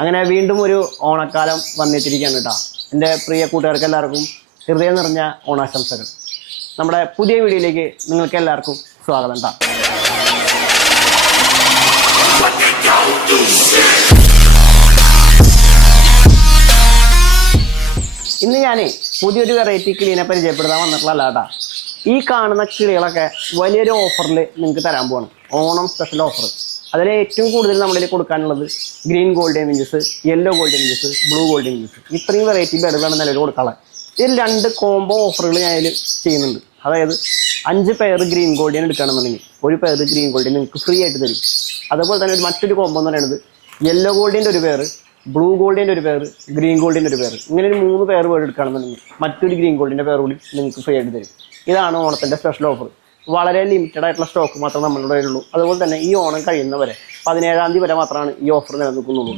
അങ്ങനെ വീണ്ടും ഒരു ഓണക്കാലം വന്നെത്തിയിരിക്കുകയാണ് കേട്ടോ. എന്റെ പ്രിയ കൂട്ടുകാർക്ക് എല്ലാവർക്കും ഹൃദയം നിറഞ്ഞ ഓണാശംസകൾ. നമ്മുടെ പുതിയ വീഡിയോയിലേക്ക് നിങ്ങൾക്ക് എല്ലാവർക്കും സ്വാഗതം കേട്ടോ. ഇന്ന് ഞാൻ പുതിയൊരു വെറൈറ്റി കിളീനെ പരിചയപ്പെടുത്താൻ വന്നിട്ടുള്ള കേട്ടോ. ഈ കാണുന്ന കിളികളൊക്കെ വലിയൊരു ഓഫറിൽ നിങ്ങൾക്ക് തരാൻ പോവാണ്. ഓണം സ്പെഷ്യൽ ഓഫർ അതിൽ ഏറ്റവും കൂടുതൽ നമ്മുടെ കൊടുക്കാനുള്ളത് green gold images yellow gold images blue gold images ഇത്രയും വെറൈറ്റി ബെഡുകളാണ് നിലവിൽ കൊടുക്കാനുള്ളത്. ഇതിൽ രണ്ട് കോംബോ ഓഫറുകൾ ഞാൻ ഇതിൽ ചെയ്യുന്നുണ്ട്. അതായത് അഞ്ച് പേർ ഗ്രീൻ ഗോൾഡിന് എടുക്കുകയാണെന്നുണ്ടെങ്കിൽ ഒരു പേർ ഗ്രീൻ ഗോൾഡിന് നിങ്ങൾക്ക് ഫ്രീ ആയിട്ട് തരും. അതുപോലെ തന്നെ ഒരു മറ്റൊരു കോംബോ എന്ന് പറയുന്നത് യെല്ലോ ഗോൾഡിന്റെ ഒരു പേര് ബ്ലൂ ഗോൾഡിന്റെ ഒരു പേര് ഗ്രീൻ ഗോൾഡിന്റെ ഒരു പേര് ഇങ്ങനെ ഒരു മൂന്ന് പേർ വേർഡ് എടുക്കുകയാണെന്നുണ്ടെങ്കിൽ മറ്റൊരു ഗ്രീൻ ഗോൾഡിന്റെ പേർ കൂടി നിങ്ങൾക്ക് ഫ്രീ ആയിട്ട് തരും. ഇതാണ് ഓണത്തിന്റെ സ്പെഷ്യൽ ഓഫർ വളരെ ലിമിറ്റഡ് ആയിട്ടുള്ള സ്റ്റോക്ക് മാത്രമേ നമ്മളുടെ ഉള്ളൂ. അതുപോലെ തന്നെ ഈ ഓണം കഴിയുന്നവരെ പതിനേഴാം തീയതി വരെ മാത്രമാണ് ഈ ഓഫർ നിലനിൽക്കുന്നുള്ളൂ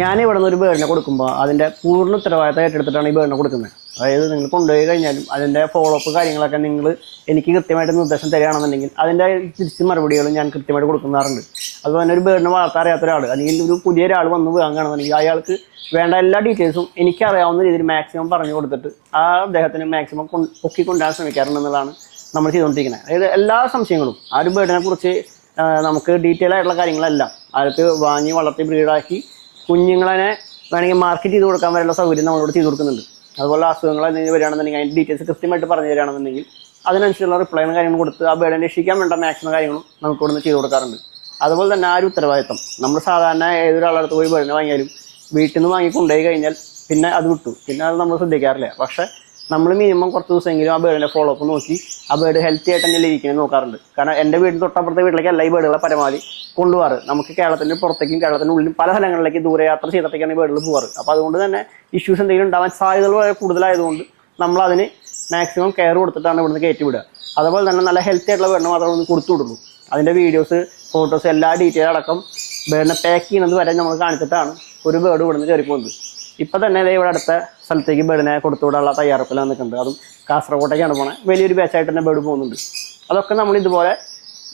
ഞാൻ ഇവിടെ നിന്ന് ഒരു ബേഡിനെ കൊടുക്കുമ്പോൾ അതിന്റെ പൂർണ ഉത്തരവാദിത്തം ഏറ്റെടുത്തിട്ടാണ് ഈ ബേഡിനെ കൊടുക്കുന്നത്. അതായത് നിങ്ങൾ കൊണ്ടുപോയി കഴിഞ്ഞാലും അതിന്റെ ഫോളോ അപ്പ് കാര്യങ്ങളൊക്കെ നിങ്ങൾ എനിക്ക് കൃത്യമായിട്ട് നിർദ്ദേശം തരികയാണെന്നുണ്ടെങ്കിൽ അതിന്റെ തിരിച്ച് മറുപടികളും ഞാൻ കൃത്യമായിട്ട് കൊടുക്കുന്നതാറുണ്ട്. അതുപോലെ തന്നെ ഒരു ബേഡിനെ വളർത്താൻ അറിയാത്ത ഒരാൾ അല്ലെങ്കിൽ ഒരു പുതിയ ഒരാൾ വന്ന് വാങ്ങുകയാണെന്നുണ്ടെങ്കിൽ അയാൾക്ക് വേണ്ട എല്ലാ ഡീറ്റെയിൽസും എനിക്ക് അറിയാവുന്ന രീതിയിൽ മാക്സിമം പറഞ്ഞു കൊടുത്തിട്ട് ആ അദ്ദേഹത്തിന് മാക്സിമം പൊക്കി കൊണ്ടുവരാൻ ശ്രമിക്കാറുണ്ട് എന്നുള്ളതാണ് നമ്മൾ ചെയ്തുകൊണ്ടിരിക്കുന്നത്. അതായത് എല്ലാ സംശയങ്ങളും ആ ഒരു ബേഡിനെ കുറിച്ച് നമുക്ക് ഡീറ്റെയിൽ ആയിട്ടുള്ള കാര്യങ്ങളെല്ലാം അയാൾക്ക് വാങ്ങി വളർത്തി ബ്രീഡാക്കി കുഞ്ഞുങ്ങളെ വേണമെങ്കിൽ മാർക്കറ്റ് ചെയ്ത് കൊടുക്കാൻ വരെയുള്ള സൗകര്യം നമ്മളോട് ചെയ്ത് കൊടുക്കുന്നുണ്ട്. അതുപോലെ അസുഖങ്ങൾ എന്തെങ്കിലും വരികയാണെന്നുണ്ടെങ്കിൽ അതിന്റെ ഡീറ്റെയിൽസ് കൃത്യമായിട്ട് പറഞ്ഞു തരികയാണെന്നുണ്ടെങ്കിൽ അതിനനുസരിച്ചുള്ള റിപ്ലൈയും കാര്യങ്ങളും കൊടുത്ത് ആ ബേഡിനെ രക്ഷിക്കാൻ വേണ്ട മാക്സിമം കാര്യങ്ങളും നമുക്ക് ഇവിടുന്ന് ചെയ്ത് കൊടുക്കാറുണ്ട്. അതുപോലെ തന്നെ ആ ഒരു ഉത്തരവാദിത്തം നമ്മൾ സാധാരണ ഏതൊരാളടുത്ത് പോയി ബേഡിനെ വാങ്ങിയാലും വീട്ടിൽ നിന്ന് വാങ്ങി കൊണ്ടുപോയി കഴിഞ്ഞാൽ പിന്നെ അത് വിട്ടു. പിന്നെ അത് നമ്മൾ ശ്രദ്ധിക്കാറില്ല. പക്ഷേ നമ്മൾ മിനിമം കുറച്ച് ദിവസമെങ്കിലും ആ ബേഡിന്റെ ഫോളോ അപ്പ് നോക്കി. ആ ബേഡ് ഹെൽത്തി ആയിട്ട് തന്നെ ഇരിക്കുന്നത് നോക്കാറുണ്ട്. കാരണം എന്റെ വീടിന് തൊട്ടപ്പുറത്തെ വീട്ടിലേക്ക് എല്ലാ ഈ ബേഡുകളെ പരമാവധി കൊണ്ടുപോകാറ്. നമുക്ക് കേരളത്തിന്റെ പുറത്തേക്കും കേരളത്തിന്റെ ഉള്ളിലും പല സ്ഥലങ്ങളിലേക്ക് ദൂരയാത്ര ചെയ്തിട്ടൊക്കെയാണ് ഈ ബേഡുകൾ പോകാറ്. അപ്പോൾ അതുകൊണ്ട് തന്നെ ഇഷ്യൂസ് എന്തെങ്കിലും ഉണ്ടാവാൻ സാധ്യതകൾ വളരെ കൂടുതലായതുകൊണ്ട് നമ്മൾ അതിന് മാക്സിമം കെയർ കൊടുത്തിട്ടാണ് ഇവിടുന്ന് കയറ്റി വിടുക അതുപോലെ തന്നെ നല്ല ഹെൽത്തി ആയിട്ടുള്ള ബേഡിനെ മാത്രമേ ഒന്ന് കൊടുത്തു വിടുള്ളൂ. അതിന്റെ വീഡിയോസ് ഫോട്ടോസ് എല്ലാ ഡീറ്റെയിൽ അടക്കം ബേഡിനെ പാക്ക് ചെയ്യുന്നത് വരെ നമ്മൾ കാണിച്ചിട്ടാണ് ഒരു ബേഡ് ഇവിടുന്ന് കയറി പോകുന്നത് ഇപ്പം തന്നെ ദേ ഇവിടെ അടുത്ത സ്ഥലത്തേക്ക് ബേഡിനെ കൊടുത്തുവിടാനുള്ള തയ്യാറെടുപ്പിലാണ് നിൽക്കുന്നത് അതും കാസർഗോട്ടേക്കാണ് പോണത് വലിയൊരു ബാച്ചായിട്ട് തന്നെ ബേഡ് പോകുന്നുണ്ട്. അതൊക്കെ നമ്മൾ ഇതുപോലെ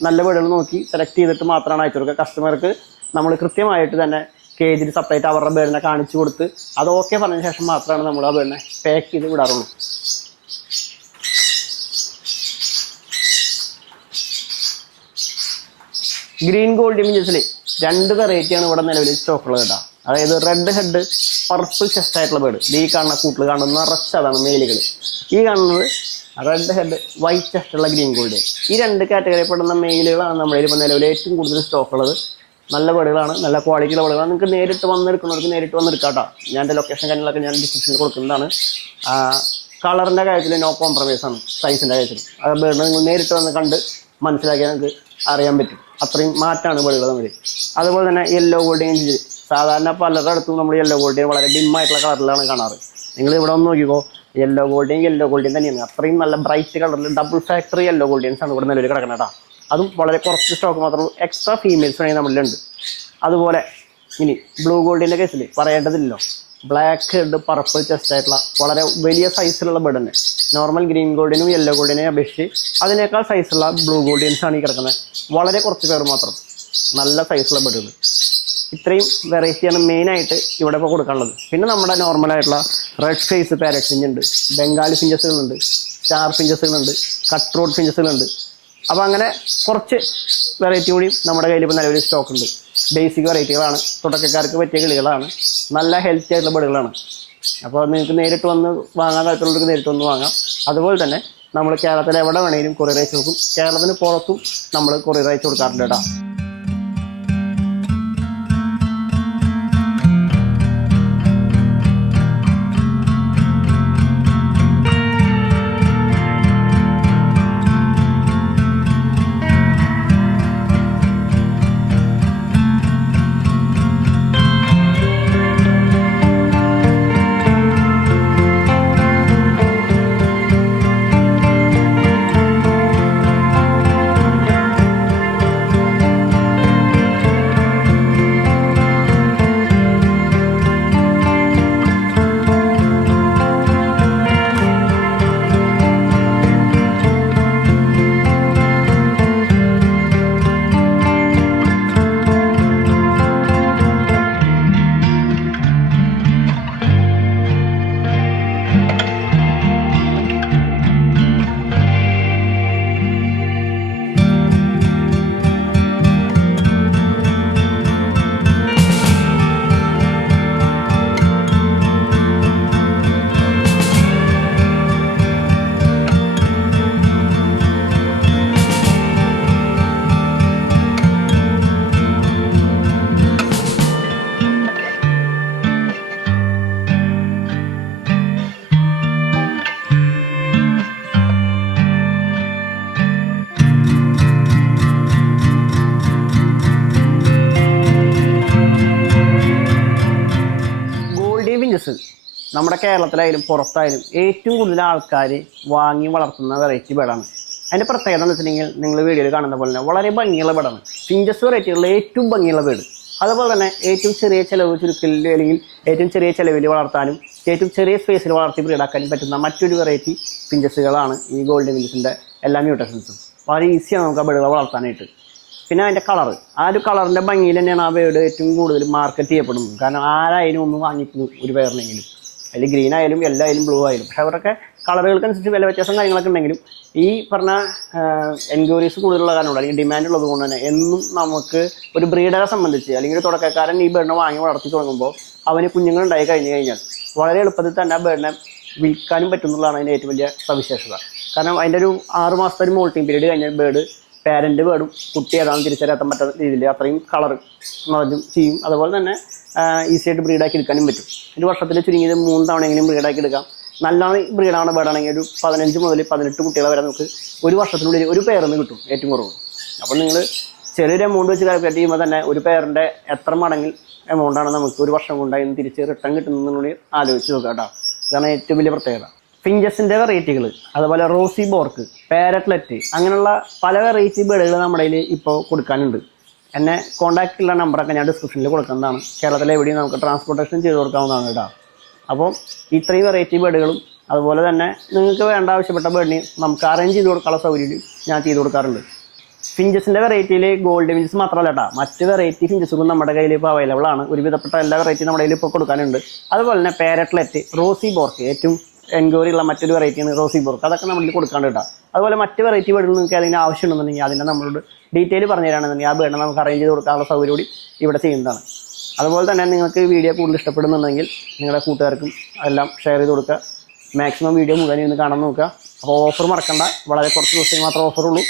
നല്ല ബേഡുകൾ നോക്കി സെലക്ട് ചെയ്തിട്ട് മാത്രമാണ് അയച്ചു കൊടുക്കുക കസ്റ്റമർക്ക് നമ്മൾ കൃത്യമായിട്ട് തന്നെ കേജിൽ സെപ്പറേറ്റ് അവരുടെ ബേഡിനെ കാണിച്ചു കൊടുത്ത് അത് ഓക്കെ പറഞ്ഞ ശേഷം മാത്രമാണ് നമ്മൾ ആ ബേഡിനെ പാക്ക് ചെയ്ത് വിടാറുള്ളൂ. ഗ്രീൻ ഗോൾഡ് മിഞ്ചസിൽ രണ്ട് വെറൈറ്റിയാണ് ഇവിടെ നിലവിൽ സ്റ്റോക്കുള്ളത് കേട്ടോ. അതായത് റെഡ് ഹെഡ് പർപ്പിൾ ചെസ്റ്റ് ആയിട്ടുള്ള ബേർഡ് ഈ കാണുന്ന കൂട്ടിൽ കാണുന്ന നിറച്ചതാണ് മേലുകൾ ഈ കാണുന്നത് റെഡ് ഹെഡ് വൈറ്റ് ചെസ്റ്റ് ഉള്ള ഗ്രീൻ ഗോൾഡ് ഈ രണ്ട് കാറ്റഗറി പെടുന്ന മെയിലുകളാണ് നമ്മുടെ ഇപ്പോൾ നിലവിൽ ഏറ്റവും കൂടുതൽ സ്റ്റോക്ക് ഉള്ളത്. നല്ല ബേർഡുകളാണ് നല്ല ക്വാളിറ്റിയുള്ള ബേർഡുകളാണ് നിങ്ങൾക്ക് നേരിട്ട് വന്നെടുക്കുന്നവർക്ക് നേരിട്ട് വന്നെടുക്കാം കേട്ടോ ഞാൻ എന്റെ ലൊക്കേഷൻ കാര്യങ്ങളൊക്കെ ഞാൻ ഡിസ്ക്രിപ്ഷനിൽ കൊടുക്കുന്നതാണ്. കളറിന്റെ കാര്യത്തിൽ നോ കോംപ്രമൈസ് ആണ് സൈസിന്റെ കാര്യത്തിൽ അത് ബേർഡ് നിങ്ങൾ നേരിട്ട് വന്ന് കണ്ട് മനസ്സിലാക്കിയാൽ നിങ്ങൾക്ക് അറിയാൻ പറ്റും. അത്രയും മാറ്റമാണ് ബേർഡുകൾ തമ്മിൽ അതുപോലെ തന്നെ യെല്ലോ ഗോൾഡിയൻ സാധാരണ പലരുടെ അടുത്തും നമ്മൾ യെല്ലോ ഗോൾഡിനെ വളരെ ആയിട്ടുള്ള കളറിലാണ് കാണാറ്. നിങ്ങൾ ഇവിടെ ഒന്ന് നോക്കിക്കോ യെല്ലോ ഗോൾഡിയും യെല്ലോ ഗോൾഡിയും തന്നെയാണ്. അത്രയും നല്ല ബ്രൈറ്റ് കളറിൽ ഡബിൾ ഫാക്ടറി യെല്ലോ ഗോൾഡിയൻസ് ആണ് ഇവിടെ നിലവിൽ കിടക്കുന്നത് കേട്ടോ അതും വളരെ കുറച്ച് സ്റ്റോക്ക് മാത്രമേ എക്സ്ട്രാ ഫീമെയിൽസ് വേണമെങ്കിൽ നമ്മളിലുണ്ട് അതുപോലെ ഇനി ബ്ലൂ ഗോൾഡിന്റെ കേസിൽ പറയേണ്ടതില്ലല്ലോ. ബ്ലാക്ക് ഹെഡ് പർപ്പിൾ ചെസ്റ്റ് ആയിട്ടുള്ള വളരെ വലിയ സൈസിലുള്ള ബേഡ് തന്നെ. നോർമൽ ഗ്രീൻ ഗോൾഡിനും യെല്ലോ ഗോൾഡിനെയും അപേക്ഷിച്ച് അതിനേക്കാൾ സൈസുള്ള ബ്ലൂ ഗോൾഡിയൻസ് ആണ് ഈ കിടക്കുന്നത്. വളരെ കുറച്ച് പേർ മാത്രം. നല്ല സൈസുള്ള ബേർഡുകൾ ഇത്രയും വെറൈറ്റിയാണ് മെയിനായിട്ട് ഇവിടെ ഇപ്പോൾ കൊടുക്കാനുള്ളത്. പിന്നെ നമ്മുടെ നോർമൽ ആയിട്ടുള്ള റെഡ് ഫേസ് പാരറ്റ് ഫിഞ്ച് ഉണ്ട് ബംഗാളി ഫിഞ്ചസുകളുണ്ട് സ്റ്റാർ ഫിഞ്ചസുകളുണ്ട് കട്ട് റോഡ് ഫിഞ്ചസുകളുണ്ട് അപ്പോൾ അങ്ങനെ കുറച്ച് വെറൈറ്റി കൂടി നമ്മുടെ കയ്യിൽ ഇപ്പോൾ നിലവിൽ സ്റ്റോക്ക് ഉണ്ട്. ബേസിക് വെറൈറ്റികളാണ് തുടക്കക്കാർക്ക് പറ്റിയ കിളികളാണ് നല്ല ഹെൽത്തി ആയിട്ടുള്ള ബേഡുകളാണ് അപ്പോൾ നിങ്ങൾക്ക് നേരിട്ട് വന്ന് വാങ്ങാൻ താല്പര്യമുള്ളവർക്ക് നേരിട്ട് വന്ന് വാങ്ങാം. അതുപോലെ തന്നെ നമ്മൾ കേരളത്തിൽ എവിടെ വേണമെങ്കിലും കൊറിയർ അയച്ചു കൊടുക്കും. കേരളത്തിന് പുറത്തും നമ്മൾ കൊറിയർ അയച്ചു കൊടുക്കാറുണ്ട് കേട്ടോ. നമ്മുടെ കേരളത്തിലായാലും പുറത്തായാലും ഏറ്റവും കൂടുതൽ ആൾക്കാർ വാങ്ങി വളർത്തുന്ന വെറൈറ്റി ബേഡാണ്. അതിന്റെ പ്രത്യേകത എന്ന് വെച്ചിട്ടുണ്ടെങ്കിൽ നിങ്ങൾ വീഡിയോയിൽ കാണുന്ന പോലെ തന്നെ വളരെ ഭംഗിയുള്ള ബേഡാണ്. ഫിഞ്ചസ് വെറൈറ്റികളിലെ ഏറ്റവും ഭംഗിയുള്ള ബേഡ് അതുപോലെ തന്നെ ഏറ്റവും ചെറിയ ചിലവ് ചുരുക്കലിൽ അല്ലെങ്കിൽ ഏറ്റവും ചെറിയ ചിലവിൽ വളർത്താനും ഏറ്റവും ചെറിയ സ്പേസിൽ വളർത്തി ബ്രീഡാക്കാനും പറ്റുന്ന മറ്റൊരു വെറൈറ്റി ഫിഞ്ചസുകളാണ് ഈ ഗോൾഡൻ ഫിഞ്ചസിന്റെ എല്ലാ മ്യൂട്ടേഷൻസും വളരെ ഈസിയാണ് നമുക്ക് ആ ബേഡുകളെ വളർത്താനായിട്ട്. പിന്നെ അതിന്റെ കളർ ആ ഒരു കളറിന്റെ ഭംഗിയിൽ തന്നെയാണ് ആ വേർഡ് ഏറ്റവും കൂടുതൽ മാർക്കറ്റ് ചെയ്യപ്പെടുന്നത്. കാരണം ആരായാലും ഒന്ന് വാങ്ങിക്കുന്നു ഒരു പേരിനെങ്കിലും അതിൽ ഗ്രീൻ ആയാലും യെല്ലോ ആയാലും ബ്ലൂ ആയാലും. പക്ഷെ അവരൊക്കെ കളറുകൾക്കനുസരിച്ച് വില വ്യത്യാസം കാര്യങ്ങളൊക്കെ ഉണ്ടെങ്കിലും ഈ പറഞ്ഞ എൻക്വയറീസ് കൂടുതലുള്ള കാരണമുണ്ട്. അല്ലെങ്കിൽ ഡിമാൻഡ് ഉള്ളത് കൊണ്ട് തന്നെ എന്നും നമുക്ക് ഒരു ബ്രീഡറെ സംബന്ധിച്ച് അല്ലെങ്കിൽ ഒരു തുടക്കക്കാരൻ ഈ ബേഡിനെ വാങ്ങി വളർത്തി തുടങ്ങുമ്പോൾ അവന് കുഞ്ഞുങ്ങളുണ്ടായി കഴിഞ്ഞു കഴിഞ്ഞാൽ വളരെ എളുപ്പത്തിൽ തന്നെ ആ ബേഡിനെ വിൽക്കാനും പറ്റുന്നതാണ് അതിന്റെ ഏറ്റവും വലിയ സവിശേഷത. കാരണം അതിന്റെ ഒരു ആറ് മാസത്തെ ഒരു മോൾട്ടിങ് പീരീഡ് കഴിഞ്ഞാൽ ബേഡ് പാരന്റ് വേടും. കുട്ടി ഏതാണെന്ന് തിരിച്ചറിയാത്ത പറ്റുന്ന രീതിയിൽ അത്രയും കളർ നിറഞ്ഞും ചെയ്യും. അതുപോലെ തന്നെ ഈസി ആയിട്ട് ബ്രീഡാക്കി എടുക്കാനും പറ്റും. ഒരു വർഷത്തിൽ ചുരുങ്ങിയത് മൂന്ന് തവണയെങ്കിലും ബ്രീഡാക്കി എടുക്കാം. നല്ലോണം ബ്രീഡാണ് വേടാണെങ്കിൽ ഒരു പതിനഞ്ച് മുതൽ പതിനെട്ട് കുട്ടികളെ വരെ നമുക്ക് ഒരു വർഷത്തിനുള്ളിൽ ഒരു പേരെന്ന് കിട്ടും ഏറ്റവും കുറവ്. അപ്പോൾ നിങ്ങൾ ചെറിയൊരു എമൗണ്ട് വെച്ച് കാൽക്കുലേറ്റ് ചെയ്യുമ്പോൾ തന്നെ ഒരു പേരിന്റെ എത്ര മടങ്ങിൽ എമൗണ്ടാണ് നമുക്ക് ഒരു വർഷം കൊണ്ടായി തിരിച്ച് റിട്ടേൺ കിട്ടുന്നതിനുള്ളിൽ ആലോചിച്ച് നോക്കാം കേട്ടോ. ഇതാണ് ഏറ്റവും വലിയ പ്രത്യേകത. ഫിഞ്ചസിന്റെ വെറൈറ്റികൾ അതുപോലെ റോസി ബോർക്ക് പാരറ്റ്ലെറ്റ് അങ്ങനെയുള്ള പല വെറൈറ്റി ബേഡുകൾ നമ്മുടെ കയ്യിൽ ഇപ്പോൾ കൊടുക്കാനുണ്ട്. എന്നെ കോൺടാക്റ്റ് ഉള്ള നമ്പറൊക്കെ ഞാൻ ഡിസ്ക്രിപ്ഷനിൽ കൊടുക്കുന്നതാണ്. കേരളത്തിലെ എവിടെയും നമുക്ക് ട്രാൻസ്പോർട്ടേഷൻ ചെയ്ത് കൊടുക്കാവുന്നതാണ് കേട്ടോ അപ്പോൾ ഇത്രയും വെറൈറ്റി ബേഡുകളും അതുപോലെ തന്നെ നിങ്ങൾക്ക് വേണ്ട ആവശ്യപ്പെട്ട ബേഡിന് നമുക്ക് അറേഞ്ച് ചെയ്ത് കൊടുക്കാനുള്ള സൗകര്യം ഞാൻ ചെയ്ത് കൊടുക്കാറുണ്ട്. ഫിഞ്ചസിന്റെ വെറൈറ്റിയിൽ ഗോൾഡ് ഫിഞ്ചസ് മാത്രമല്ല കേട്ടോ മറ്റ് വെറൈറ്റി ഫിഞ്ചസുകളും നമ്മുടെ കയ്യിൽ ഇപ്പോൾ അവൈലബിൾ ആണ്. ഒരുവിധപ്പെട്ട എല്ലാ വെറൈറ്റി നമ്മുടെ കയ്യിൽ ഇപ്പോൾ കൊടുക്കാനുണ്ട്. അതുപോലെ തന്നെ പാരറ്റ്ലെറ്റ് റോസി ബോർക്ക് ഏറ്റവും എൻക്വയറി ഉള്ള മറ്റൊരു വെറൈറ്റിയാണ് റോസി ബോർക്ക്. അതൊക്കെ നമ്മളിൽ കൊടുക്കാണ്ട് കേട്ടോ. അതുപോലെ മറ്റ് വെറൈറ്റി ബേഡുകൾ നിങ്ങൾക്ക് അതിന് ആവശ്യമുണ്ടെന്നുണ്ടെങ്കിൽ അതിനെ നമ്മളോട് ഡീറ്റെയിൽ പറഞ്ഞു തരാണെന്നുണ്ടെങ്കിൽ ആ ബേഡിനെ നമുക്ക് അറേഞ്ച് ചെയ്ത് കൊടുക്കാനുള്ള സൗകര്യം കൂടി ഇവിടെ ചെയ്യുന്നതാണ്. അതുപോലെ തന്നെ നിങ്ങൾക്ക് വീഡിയോ കൂടുതൽ ഇഷ്ടപ്പെടുന്നുണ്ടെങ്കിൽ നിങ്ങളുടെ കൂട്ടുകാർക്കും എല്ലാം ഷെയർ ചെയ്ത് കൊടുക്കുക. മാക്സിമം വീഡിയോ മുഖേന ഇന്ന് കാണാൻ നോക്കുക. അപ്പോൾ ഓഫർ മറക്കണ്ട. വളരെ കുറച്ച് ദിവസത്തേക്ക് മാത്രമേ ഓഫറുള്ളൂ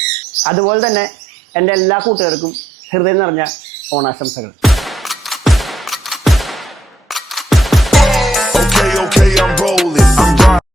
അതുപോലെ തന്നെ എന്റെ എല്ലാ കൂട്ടുകാർക്കും ഹൃദയം നിറഞ്ഞ ഓണാശംസകൾ.